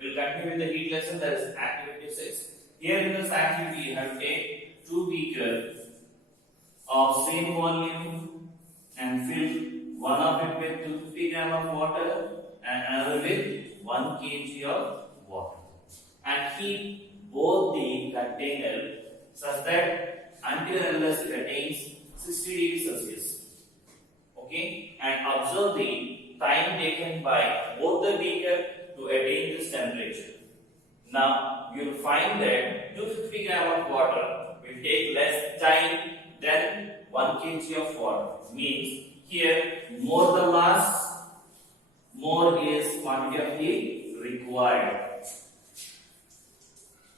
We'll continue with the heat lesson, that is activity 6. Here in this activity, you have to take 2 beakers of same volume and fill one of it with 250 gram of water and another with 1 kg of water. And keep both the container such that until unless it attains 60 degrees Celsius. Okay? And observe the time taken by both the beaker to attain this temperature. Now you will find that 250 gram of water will take less time than 1 kg of water. Means here more the mass, more is quantity of heat required.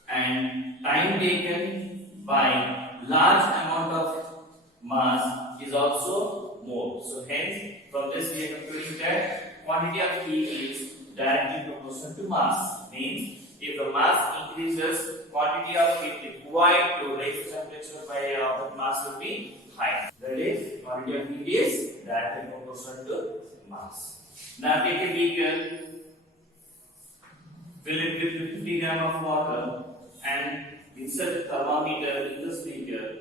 And time taken by large amount of mass is also more. So hence from this we are concluding that quantity of heat is directly proportional to mass. Means if the mass increases, quantity of heat required to raise the temperature by the mass will be high. That is, quantity of heat is directly proportional to mass. Now take a beaker, fill it with 50 gram of water and insert a thermometer in this beaker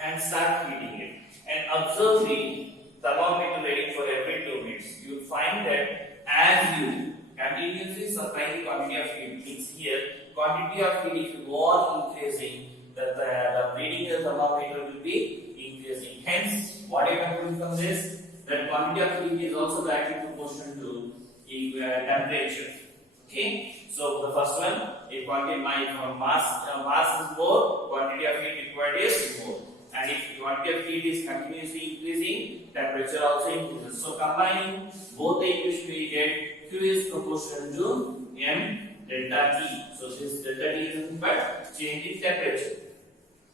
and start heating it. And observe the thermometer reading for every 2 minutes. You will find that as you continuously supply the quantity of heat, means here quantity of heat, if you go on increasing, the reading of the thermometer will be increasing. Hence, what you can conclude from this, that quantity of heat is also directly proportional to temperature. Okay, so the first one, if quantity mass is more, quantity of heat required is more. And if quantity of heat is continuously increasing, temperature also increases. So combining both the equations, we get Q is proportional to M delta T. So this delta T is nothing but change in temperature.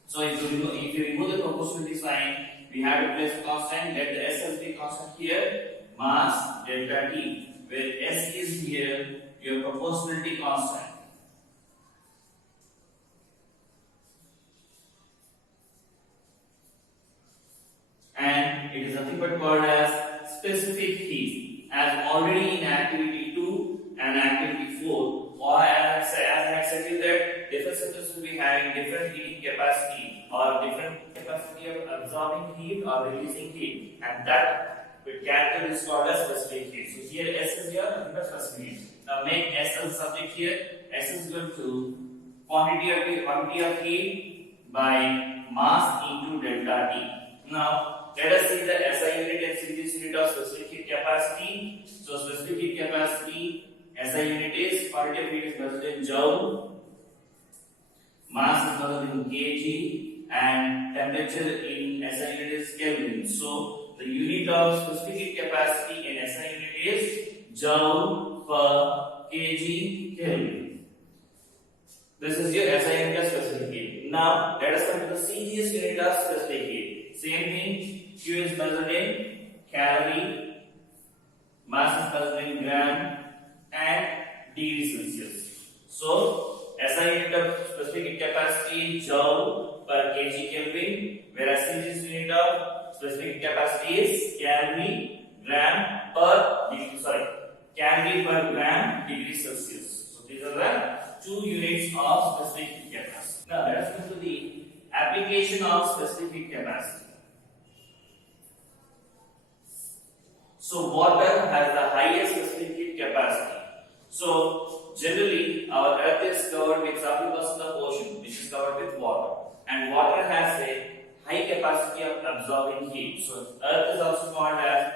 So if you remove the proportionality sign, we have to place a constant. Let the S as be constant here. Mass delta T, where S is here your proportionality constant. And it is nothing but called as specific heat, as already in activity 2 and activity 4, or as I said you that different systems will be having different heating capacity or different capacity of absorbing heat or releasing heat, and that character is called as specific heat. So here S is here, nothing but specific heat. Now make S as subject here. S is equal to quantity of heat by mass into delta T. Now let us see the SI unit and series unit of specific heat capacity. So specific heat capacity, SI unit is quantity of heat is measured in joule, mass is measured in kg, and temperature in SI unit is Kelvin. So the unit of specific heat capacity in SI unit is joule per kg Kelvin. This is your SI unit of specific heat. Now let us come to the CGS unit of specific heat. Same thing. Q is measured in calorie, mass is measured in gram, and degree Celsius. So SI unit of specific heat capacity joule per kg Kelvin, whereas CGS unit of specific heat capacity is calorie per gram degree Celsius. So these are the 2 units of specific heat capacity. Now let us come to the application of specific heat capacity. So water has the highest specific heat capacity. So generally our earth is covered with 70% of ocean, which is covered with water, and water has a high capacity of absorbing heat. So earth is also called as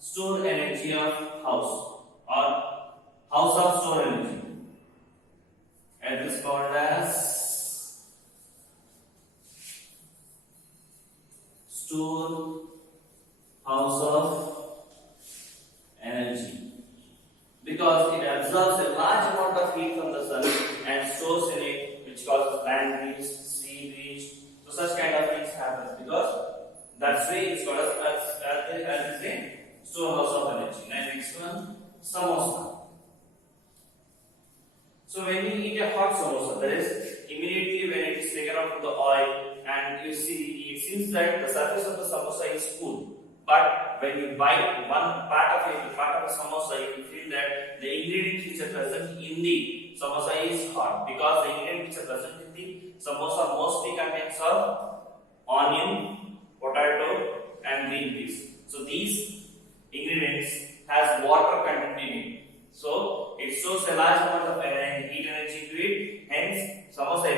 stored energy of house or house of stored energy. Earth is called as stored house of energy, because it absorbs a large amount of heat from the sun and stores in it, which causes land breeze, sea breeze. So such kind of things happen because that's why it's called as a storehouse of energy. Next one, samosa. So when you eat a hot samosa, that is immediately when it is taken out from the oil, and you see it seems that the surface of the samosa is cool. But when you bite one part of a samosa, you will feel that the ingredients which are present in the samosa is hot, because the ingredients which are present in the samosa mostly contains of onion, potato, and green peas. So these ingredients has water content in it. So it shows a large amount of heat energy to it. Hence, samosa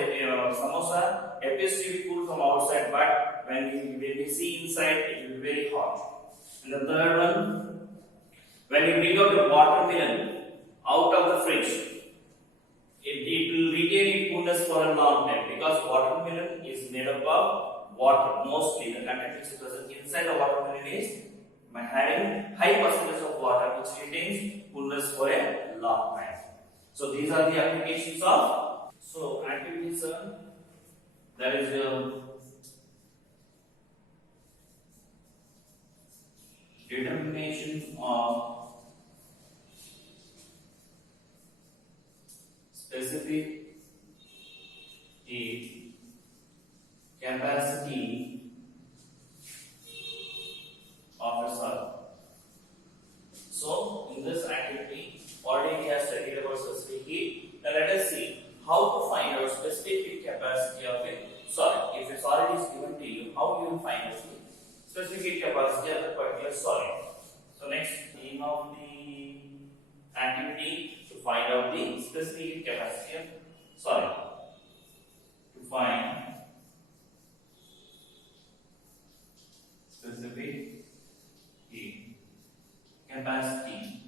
appears to be cool from outside, but when we see inside, it will be very hot. And the third one, when you bring out the watermelon out of the fridge, it will retain its coolness for a long time, because watermelon is made up of water. Mostly the content which is present inside the watermelon is having high percentage of water, which retains coolness for a long time. So these are the applications of. So activity 7, that is determination of specific heat capacity of a solid. So in this activity, already we have studied about specific heat. Now let us see how to find out specific heat capacity of a solid. If a solid is given to you, how you will find out the specific heat capacity of a particular solid. So next, aim of the activity to find out the specific heat capacity of solid. To find specific heat capacity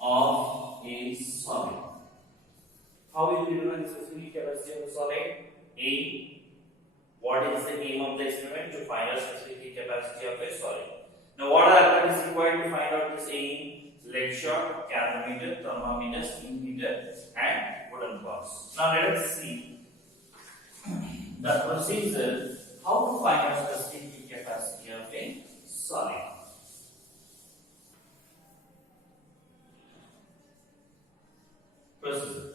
of a solid. How will you determine the specific heat capacity of a solid? A. What is the name of the experiment? To find out specific heat capacity of a solid. Now, what are is required to find out this aim? Lead shot, calorimeter, thermometer, steam heater, and wooden box. Now let us see the procedure how to find out specific heat capacity of a solid. Procedure.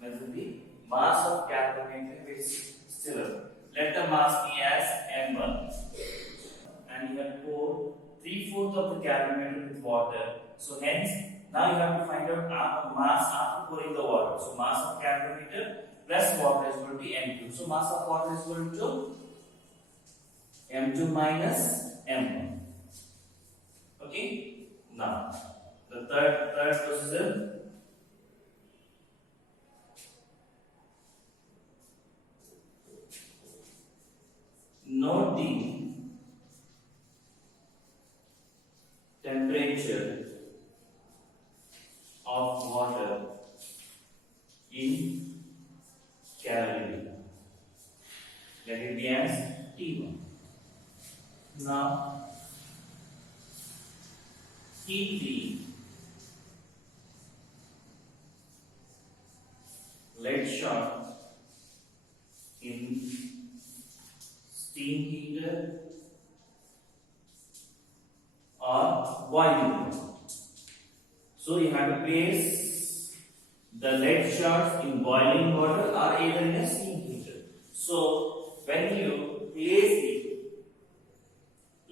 Measure the mass of calorimeter with stirrer. Let the mass be as m1, and you have poured 3/4 of the calorimeter with water. So hence, now you have to find out mass after pouring the water. So mass of calorimeter plus water is going to be m2. So mass of water is going to m2 minus m1. Okay. Now the third procedure. Note the temperature of water in calorie. Let it be as T1. Now heat the lead shot in steam heater or boiling water. So you have to place the lead shots in boiling water or either in a steam heater. So when you place the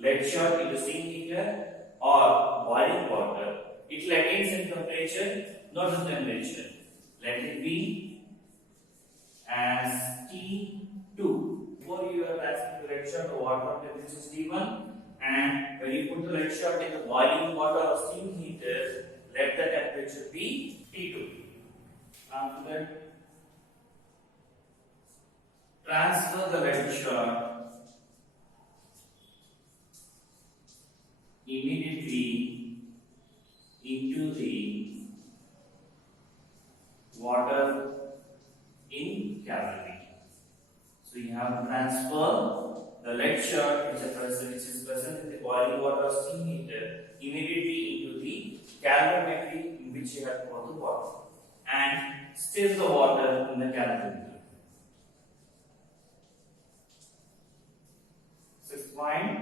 lead shot in the steam heater or boiling water, it will attain some temperature, not the temperature. Let it be as T2. Before you are passing the lead shot, the water temperature is T1, and when you put the lead shot in the boiling water or steam heater, let the temperature be T2. After that, transfer the lead shot immediately into the water in calorie. So you have to transfer the lead shot which is present in the boiling water or steam heater immediately into the calorimetry in which you have poured the water, and stir the water in the calorimeter. 6th point,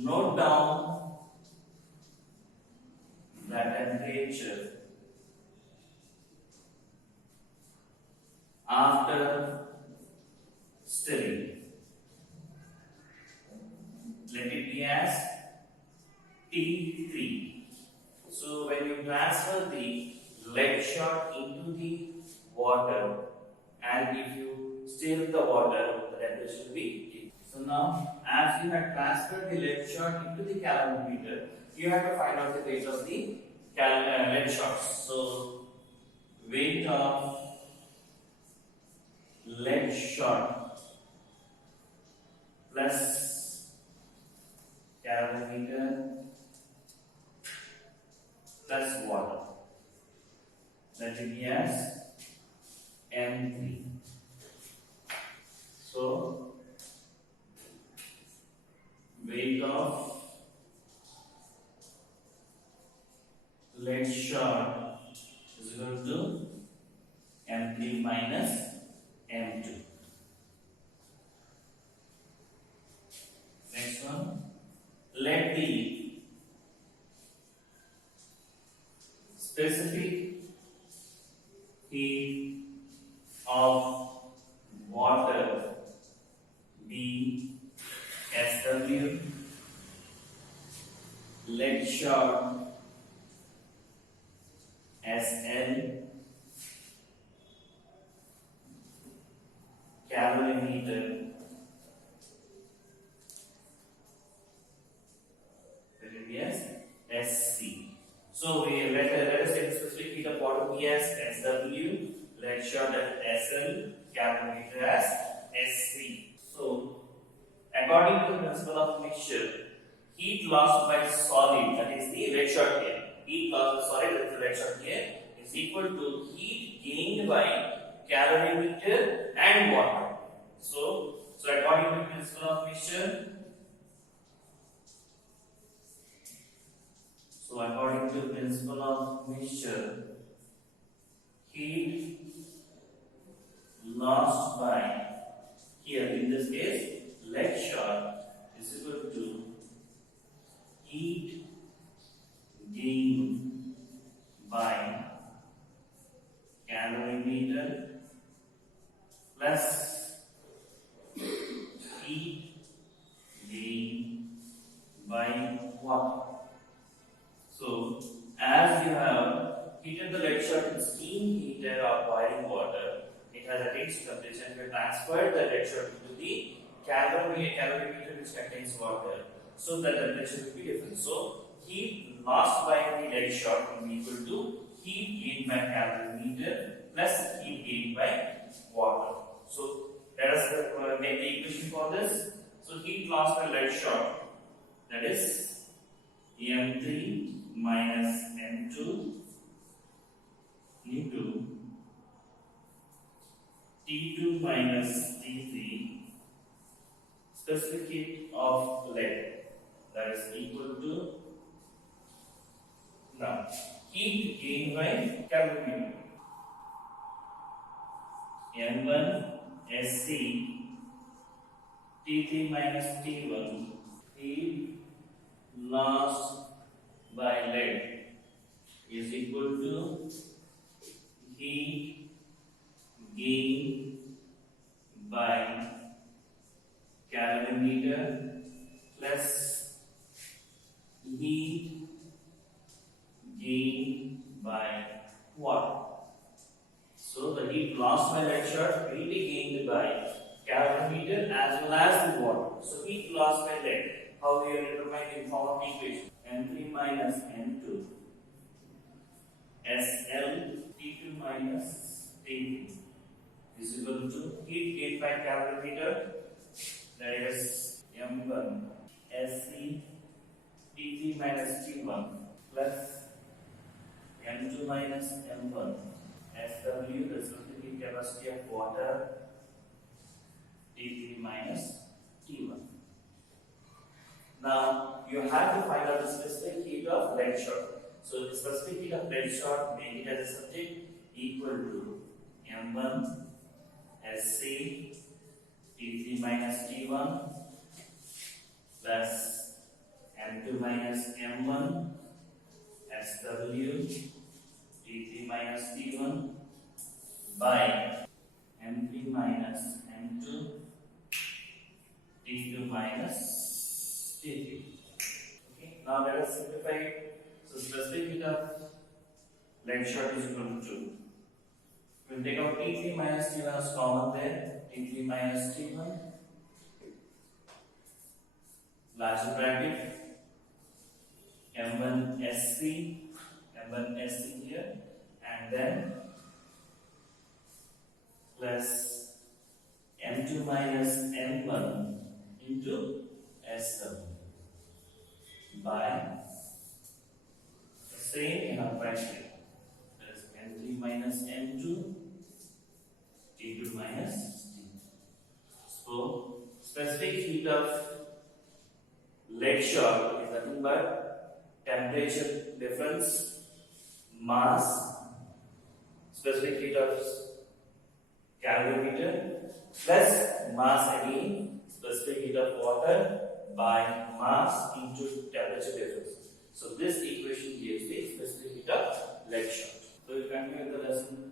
note down the temperature after stirring. Let it into the water, and if you stir the water, the temperature will be decreased. So now, as you have transferred the lead shot into the calorimeter, you have to find out the weight of the lead shots. So weight of lead shot plus calorimeter plus water, that will be as M3. So weight of lead shot is equal to M3 minus M2. Next one, let the specific heat of water be SW, lead shot SL, calorimeter that will be as SC. So let us take the specific heat of water be as SW, lead shot as SL, calorimeter as SC. So according to the principle of mixture, heat lost by solid, that is the lead shot here, heat lost by solid, that is the lead shot here, is equal to heat gained by calorimeter and water. So according to the principle of mixture, heat lost by, here in this case, lead shot is equal to heat gained by calorimeter plus heat gained by water. So as you have heated the lead shot in steam heater or boiling water, it has attained temperature, and you transferred the lead shot into the calorimeter which contains water. So the temperature will be different. So heat lost by the lead shot will be equal to heat gained by calorimeter plus heat gained by water. So let us make the equation for this. So heat lost by lead shot, that is M3 minus M2 into T2 minus T3 specific heat of lead, that is equal to, now heat gained by calorimeter, M1 SC T3 minus T1, heat lost by lead is equal to heat gained by calorimeter plus heat gained by water. So the heat lost by lead shot will be gained by calorimeter as well as the water. So heat lost by lead, how we will determine in form of equation, M3 minus M2 SL T2 minus T3 is equal to heat gained by calorimeter, that is M1 SC T3 minus T1 plus M2 minus M1 SW, the specific capacity of water, T3 minus T1. Now you have to find out the specific heat of lead shot. So the specific heat of lead shot, make it as a subject, equal to M1 SC T3 minus T1 plus M2 minus M1 SW T3 minus T1 by M3 minus M2 T2 minus T3. Okay, now let us simplify it. So specific heat of lead shot is equal to you take out T3 minus T1 as common there, T3 minus T1, larger bracket, M1SC here, and then plus M2 minus M1 into SW by the same in our bracket. M3 minus M2, T2 minus T2. So, specific heat of lead shot is nothing but temperature difference, mass, specific heat of calorimeter plus mass again, specific heat of water by mass into temperature difference. So, this equation gives the specific heat of lead shot. So we continue with the lesson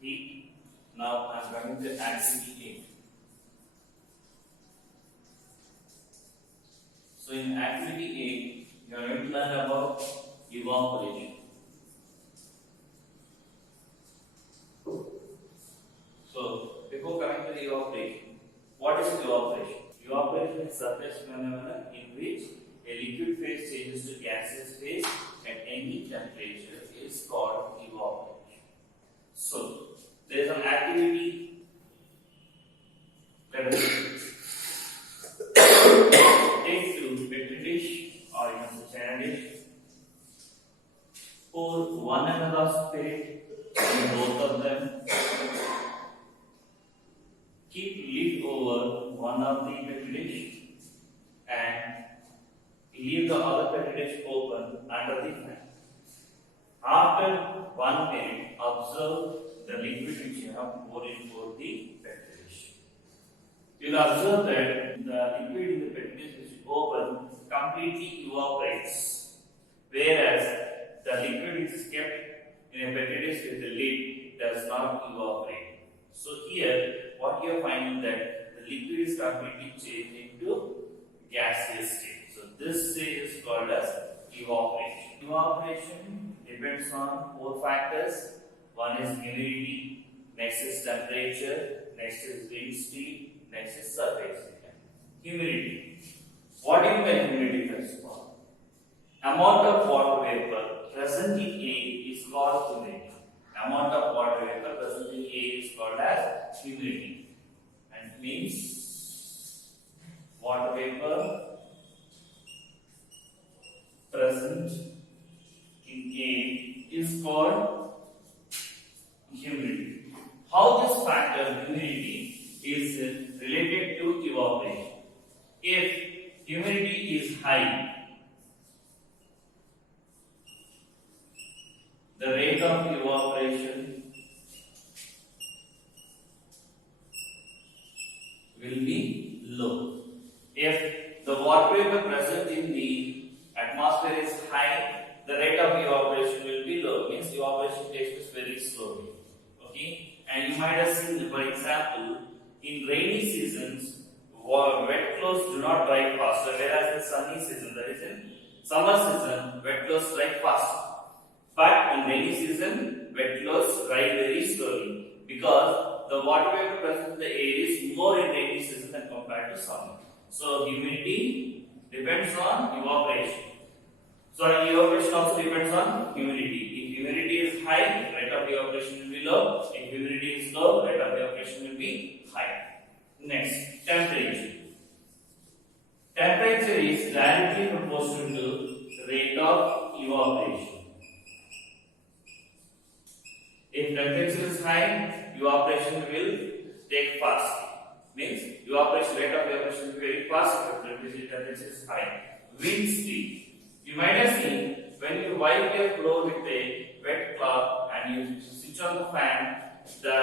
heat. Now I am coming to activity 8. So in activity 8, you are going to learn about evaporation. So before coming to the evaporation, what is evaporation? Evaporation is surface phenomena in which a liquid phase changes to gaseous phase at any temperature is called evaporation. So, there is an activity. Let us take two petri dish or you can say china dish. Pour 1 ml spirit in both of them. Keep lid over one of the petri dish and leave the other petri dish open under the fan. After 1 minute, observe the liquid which you have poured into the petri dish. You will observe that the liquid in the petri dish which is open completely evaporates, whereas the liquid which is kept in a petri dish with the lid does not evaporate. So here, what you are finding that the liquid is completely changed into gaseous state. So this state is called as evaporation. Evaporation depends on 4 factors. One is humidity, next is temperature, next is wind speed, next is surface area. Humidity. What do you mean by humidity first of all? Amount of water vapor present in air is called humidity. Amount of water vapor present in air is called as humidity. And it means water vapor present in air is called humidity. How this factor humidity is related to evaporation? If humidity is high, the rate of evaporation will be low. If the water vapor present in the atmosphere is high, the rate of evaporation will be low. Means evaporation takes place very slowly. Okay, and you might have seen, for example, in rainy seasons, wet clothes do not dry faster, whereas in sunny season, that is in summer season, wet clothes dry faster. But in rainy season, wet clothes dry very slowly because the water vapor present in the air is more in rainy season than compared to summer. So humidity depends on evaporation. So evaporation also depends on humidity. If humidity is high, rate of evaporation will be low. If humidity is low, rate of evaporation will be high. Next, temperature. Temperature is directly proportional to rate of evaporation. If temperature is high, evaporation will take fast. Means evaporation rate of evaporation will be very fast if temperature is high. Wind speed. You might have seen when you wipe your floor with a wet cloth and you switch on the fan, the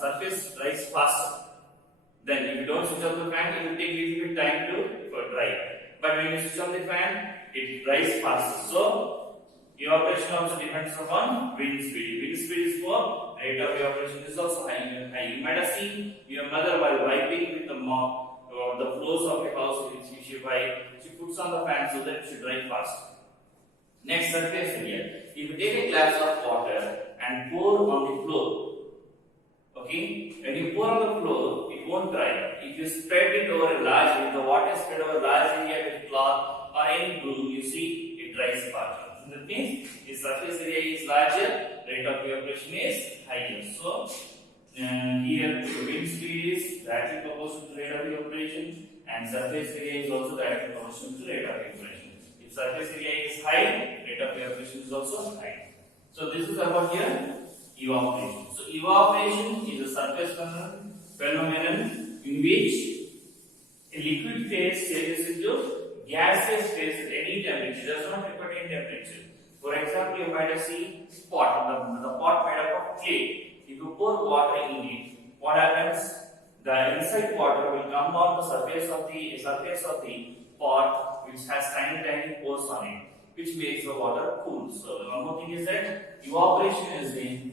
surface dries faster. Then if you don't switch on the fan, it will take a little bit time to dry. But when you switch on the fan, it dries faster. So evaporation also depends upon wind speed. Wind speed is more, rate of evaporation is also high. You might have seen your mother while wiping with the mop or the floors of a house which she wipe, she puts on the fan so that it should dry fast. Next, surface area. If you take a glass of water and pour on the floor. Okay, when you pour on the floor, it won't dry. If you spread it over a large area, the water is spread over a large area with cloth or any broom, you see it dries faster. That means the surface area is larger, rate of evaporation is higher. So here the wind speed is directly proportional to rate of evaporation, and surface area is also directly proportional to rate of evaporation. If surface area is high, rate of evaporation is also high. So this is about your evaporation. So evaporation is a surface phenomenon in which a liquid phase changes into gaseous phase at any temperature. It does not require any temperature. For example, you might have seen pot, the pot made up of clay. If you pour water in it, what happens? The inside water will come on the surface of the pot, which has tiny pores on it, which makes the water cool. So one more thing is that evaporation is a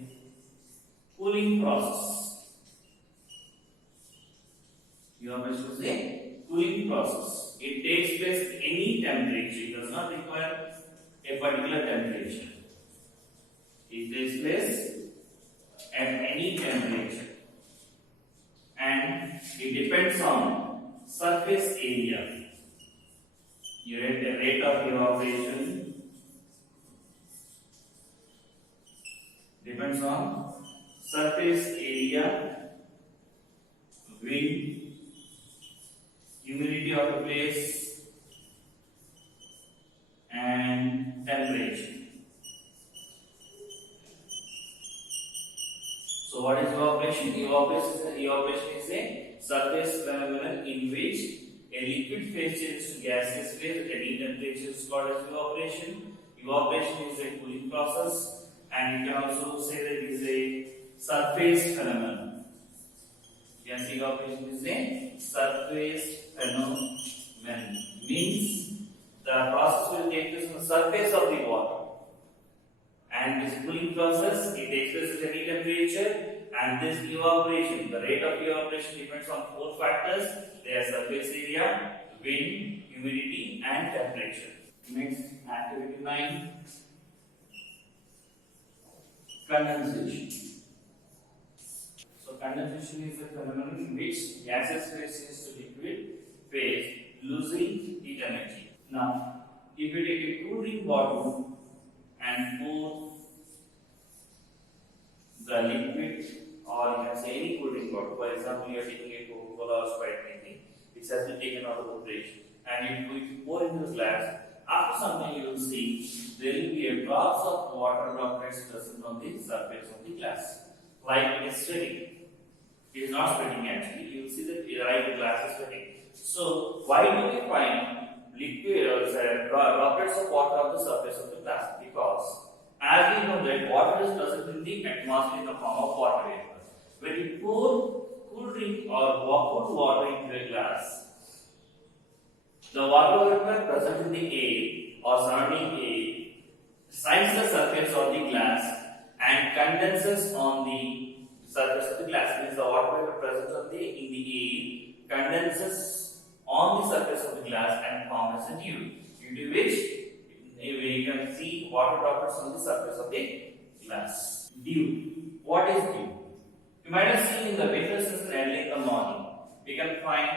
cooling process. Evaporation is a cooling process. It takes place at any temperature. It does not require a particular temperature. It takes place at any temperature, and it depends on surface area. The rate of evaporation depends on surface area, wind, humidity of the place, and temperature. So what is evaporation? Evaporation is a surface phenomenon in which a liquid phase changes to gaseous phase at any temperature is called as evaporation. Evaporation is a cooling process, and you can also say that it is a surface phenomenon. Yes, evaporation is a surface phenomenon. Means the process will take place on the surface of the water. And this cooling process, it takes place at any temperature, and this evaporation, the rate of evaporation depends on 4 factors. They are surface area, wind, humidity, and temperature. Next, activity 9, condensation. So condensation is a phenomenon in which gaseous phase changes to liquid phase, losing heat energy. Now, if you take a cool drink bottle and pour the liquid, or you can say any cool drink bottle. For example, you are taking a Coca-Cola or Sprite anything, which has been taken out of the fridge, and if you pour into the glass, after some time you will see there will be a drops of water droplets present on the surface of the glass, like it is sweating. It is not sweating actually. You will see that the glass is sweating. So why do we find liquid or droplets of water on the surface of the glass? Because as we know that water is present in the atmosphere in the form of water vapor. When you pour cool drink or cool water into a glass, the water vapor present in the air or surrounding air strikes the surface of the glass and condenses on the surface of the glass. Means the water vapor present in the air condenses on the surface of the glass and forms a dew, due to which you can see water droplets on the surface of the glass. Dew. What is dew? You might have seen in the winter season early in the morning, we can find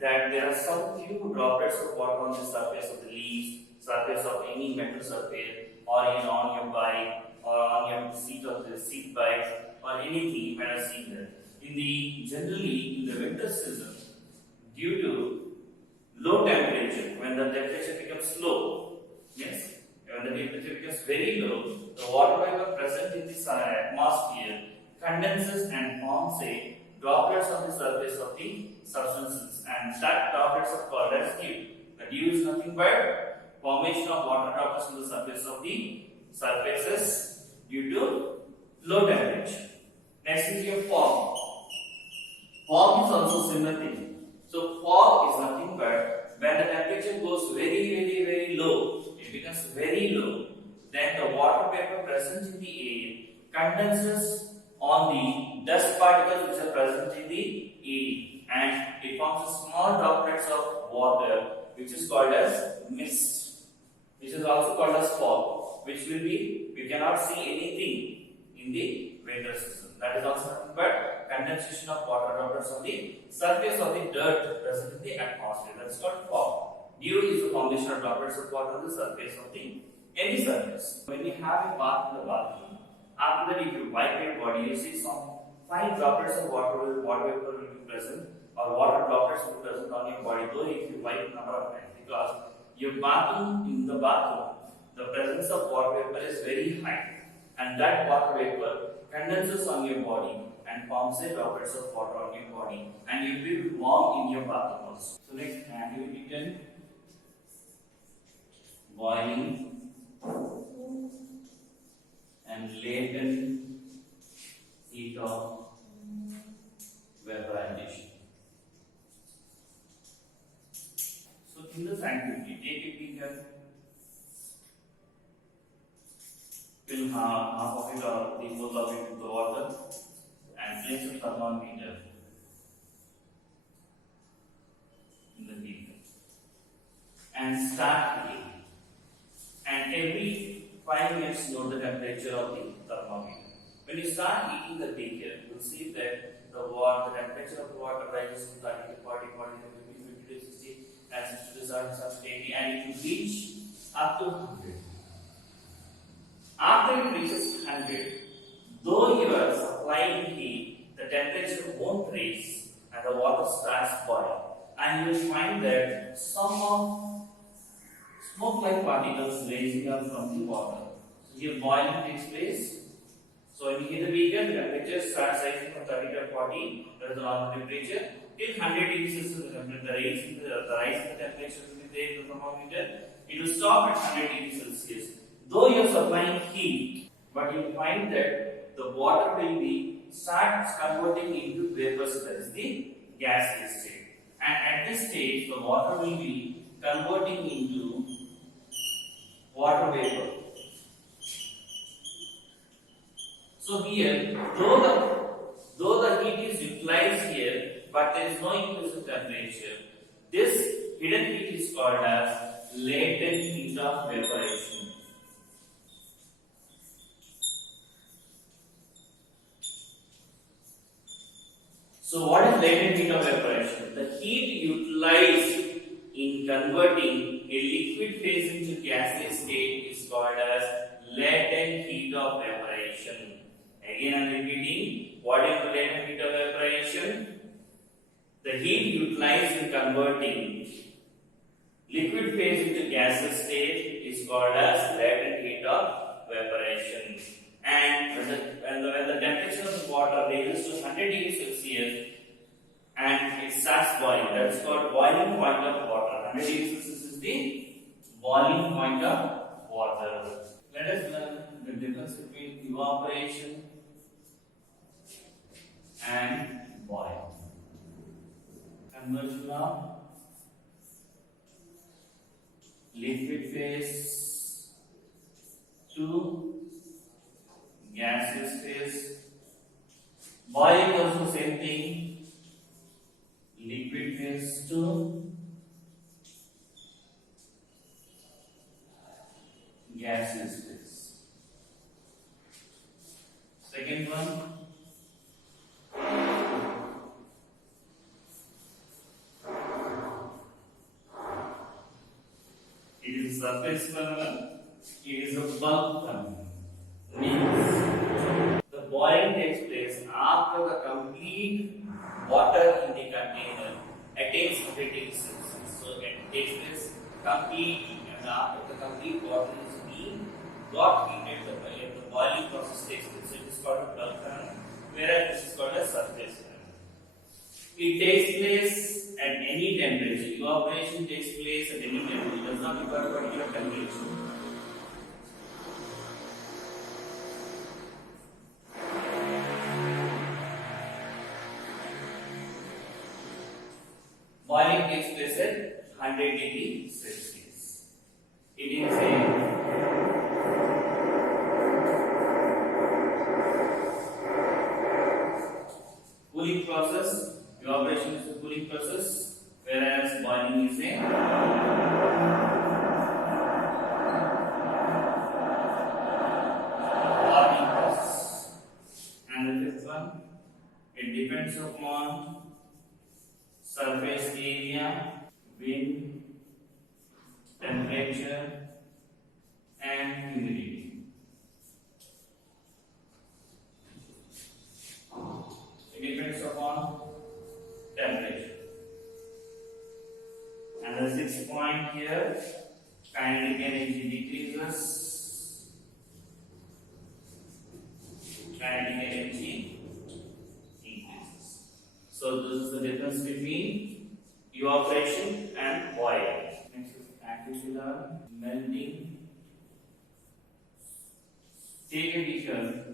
that there are some few droplets of water on the surface of the leaves, surface of any metal surface, or even on your bike, or on your seat of the seat bike, or anything you might have seen there. Generally in the winter season, due to low temperature, when the temperature becomes low, yes, when the temperature becomes very low, the water vapor present in the atmosphere condenses and forms a droplets on the surface of the substances, and that droplets are called as dew. The dew is nothing but formation of water droplets on the surface of the surfaces due to low temperature. Next is your fog. Fog is also similar thing. So fog is nothing but when the temperature goes very low, it becomes very low, then the water vapor present in the air condenses on the dust particles which are present in the air, and it forms small droplets of water which is called as mist, which is also called as fog, which will be, you cannot see anything in the winter season. That is also nothing but condensation of water droplets on the surface of the dirt present in the atmosphere. That is called fog. Dew is the formation of droplets of water on the surface of the any surface. When you have a bath in the bathroom, after that if you wipe your body, you see some fine droplets of water vapor will be present, or water droplets will be present on your body, though if you wipe number of times, because your bathroom, in the bathroom, the presence of water vapor is very high, and that water vapor condenses on your body and forms a droplets of water on your body, and you will warm in your bathroom also. So next activity 10, boiling and latent heat of vaporization. So in this activity, take a beaker, fill half of it or the whole of it with the water, and place a thermometer in the beaker and start heating. And every 5 minutes note the temperature of the thermometer. When you start heating the beaker, you will see that the temperature of the water rises from 30 to 40, 40 to 50, 50 to 60, and 60 to 70, 80, and it will reach up to 100. After it reaches 100, though you are supplying heat, the temperature won't raise and the water starts boiling. And you will find that some of smoke-like particles raising up from the water. So here boiling takes place. So when you heat the beaker, the temperature starts rising from 30 to 40, that is the normal temperature, till 100 degrees Celsius. The rise in the temperature will be there in the thermometer. It will stop at 100 degrees Celsius. Though you are supplying heat, but you will find that the water will be starts converting into vapors, that is the gaseous state. And at this stage, the water will be converting into water vapor. So here, though the heat is utilized here, but there is no increase in temperature, this hidden heat is called as latent heat of vaporization. So what is latent heat of evaporation? The heat utilized in converting a liquid phase into gaseous state is called as latent heat of evaporation. Again I am repeating, what is the latent heat of evaporation? The heat utilized in converting liquid phase into gaseous state is called as latent heat of evaporation. And when the temperature of the water raises to 100 degrees Celsius and it starts boiling, that is called boiling point of water. 100 degrees Celsius is the boiling point of water. Let us learn the difference between evaporation and boil. Conversion of liquid phase to gaseous phase. Boiling is also same thing. Liquid phase to gaseous phase. Second one, it is surface phenomenon. It is a bulk phenomenon. Means the boiling takes place after the complete water in the container attains 100 degrees Celsius. So it takes place completely, and after the complete water is being got heated, the boiling process takes place. So it is called a bulk phenomenon, whereas this is called a surface phenomenon. It takes place at any temperature. Evaporation takes place at any temperature. It does not require a particular temperature. Boiling takes place at 100 degrees Celsius. It is a cooling process. Evaporation is a cooling process, whereas boiling is a warming process. And the fifth one, it depends upon surface area, wind, temperature, and humidity. It depends upon temperature. And the sixth point here, kinetic energy decreases, kinetic energy increases. So this is the difference between evaporation and boiling. Next is activity 11, melting. Take a beaker,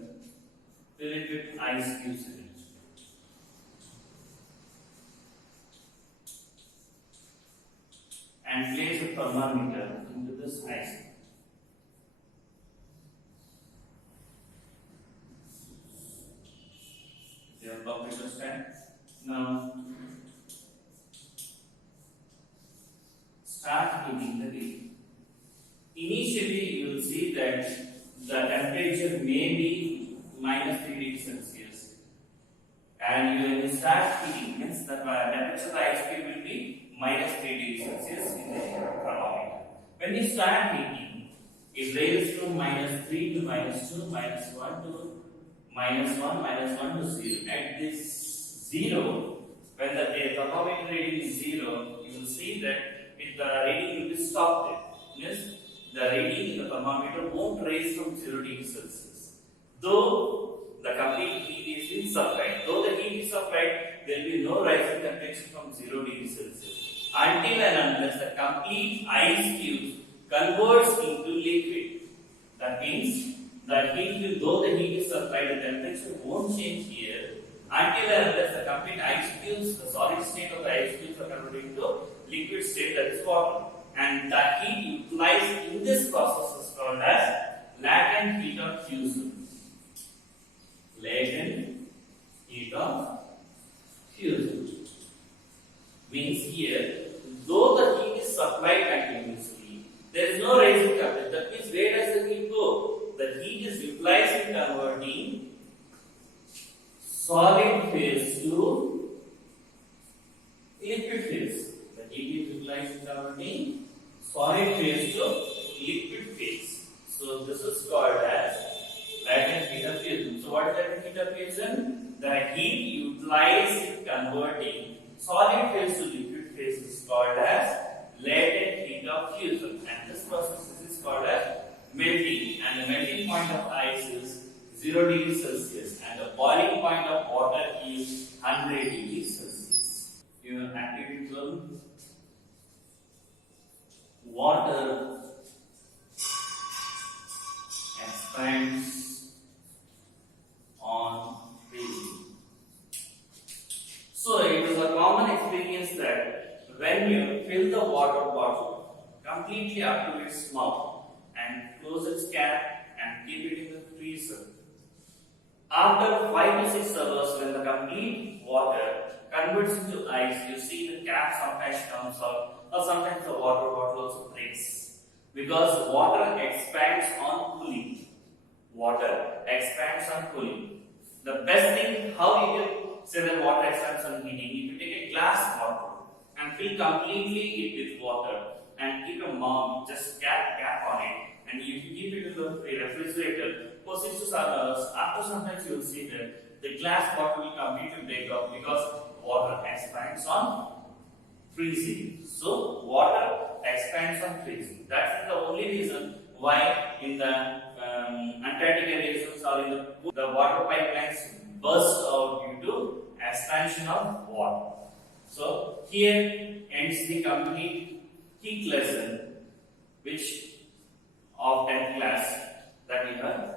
fill it with ice cubes in it. And place a thermometer into this ice. Your thermometer stand. Now start heating the beaker. Initially, you will see that the temperature may be minus 3 degrees Celsius, and when you start heating, means the temperature of the ice cube will be minus 3 degrees Celsius in the thermometer. When you start heating, it raises from minus 3 to minus 2, minus 1 to minus 1, minus 1 to 0. At this 0, when the thermometer reading is 0, you will see that the reading will be stopped there. Yes, the reading in the thermometer won't raise from 0 degrees Celsius. Though the complete heat is being supplied, there will be no rise in temperature from 0 degrees Celsius until and unless the complete ice cube converts into liquid. That means the heat will, though the heat is supplied, the temperature won't change here until and unless the complete ice cubes, the solid state of the ice cubes are converted into liquid state, that is water. And the heat utilized in this process is called as latent heat of fusion. Latent heat of fusion means here, though the heat is supplied continuously, there is no rise in temperature. That means where does the heat go? The heat is utilized in converting solid phase to liquid phase. The heat is utilized in converting solid phase to liquid phase. So this is called as latent heat of fusion. So what is latent heat of fusion? The heat utilized in converting solid phase to liquid phase is called as latent heat of fusion. And this process is called as melting. And the melting point of ice is 0 degrees Celsius. And the boiling point of water is 100 degrees Celsius. Your activity 12. Water expands on freezing. So it is a common experience that when you fill the water bottle completely up to its mouth and close its cap and keep it in the freezer, after 5 to 6 hours, when the complete water converts into ice, you see the cap sometimes comes out, or sometimes the water bottle also breaks, because water expands on cooling. Water expands on cooling. The best thing how you can say that water expands on heating, if you take a glass bottle and fill completely it with water and keep a mouth, just cap on it, and if you keep it in the refrigerator for 6 to 7 hours, after sometimes you will see that the glass bottle will completely break off because water expands on freezing. So water expands on freezing. That is the only reason why in the Antarctica regions or in the water pipelines burst out due to expansion of water. So here ends the complete heat lesson, which of 10th class that we have